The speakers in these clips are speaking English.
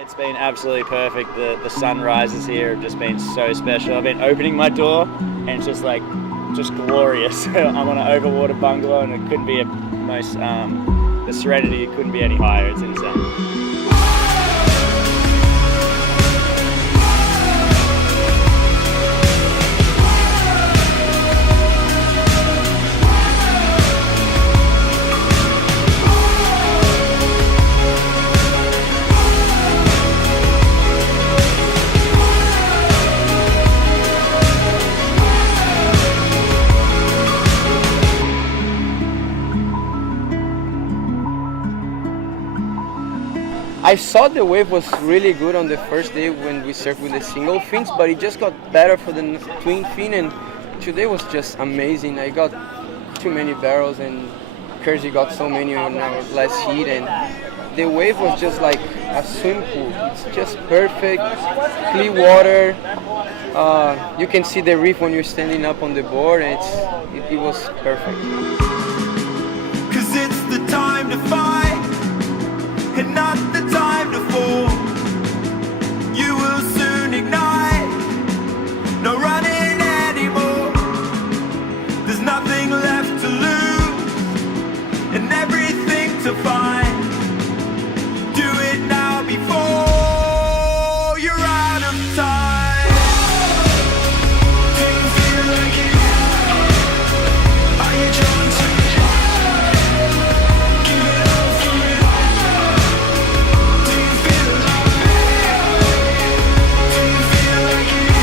It's been absolutely perfect. The sunrises here have just been so special. I've been opening my door and it's just glorious. I'm on an overwater bungalow and it couldn't be the serenity couldn't be any higher. It's insane. I saw the wave was really good on the first day when we surfed with the single fins, but it just got better for the twin fin, and today was just amazing. I got too many barrels and Kersey got so many on our last heat, and the wave was just like a swim pool. It's just perfect, clear water. You can see the reef when you're standing up on the board, and it was perfect. 'Cause it's the time to fight and not the time to fall. You will soon ignite, no running anymore. There's nothing left to lose and everything to find. Do it now before you're out of time. Do you feel like it? Are you drawn to it? Give it all for it. Do you feel like it? Do you feel like it?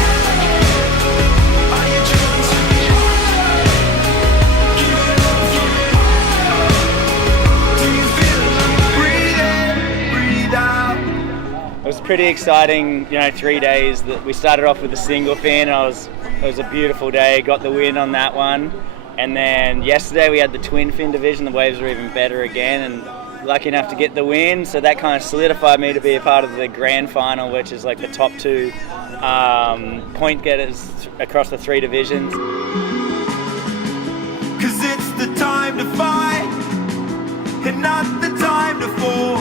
Are you drawn to it? Give it all for it. Do you feel like it? Breathe in, breathe out. It was pretty exciting, 3 days. We started off with a single fin. It was a beautiful day, got the win on that one. And then yesterday we had the twin fin division. The waves were even better again, and lucky enough to get the win. So that kind of solidified me to be a part of the grand final, which is like the top two point getters across the three divisions. 'Cause it's the time to fight and not the time to fall.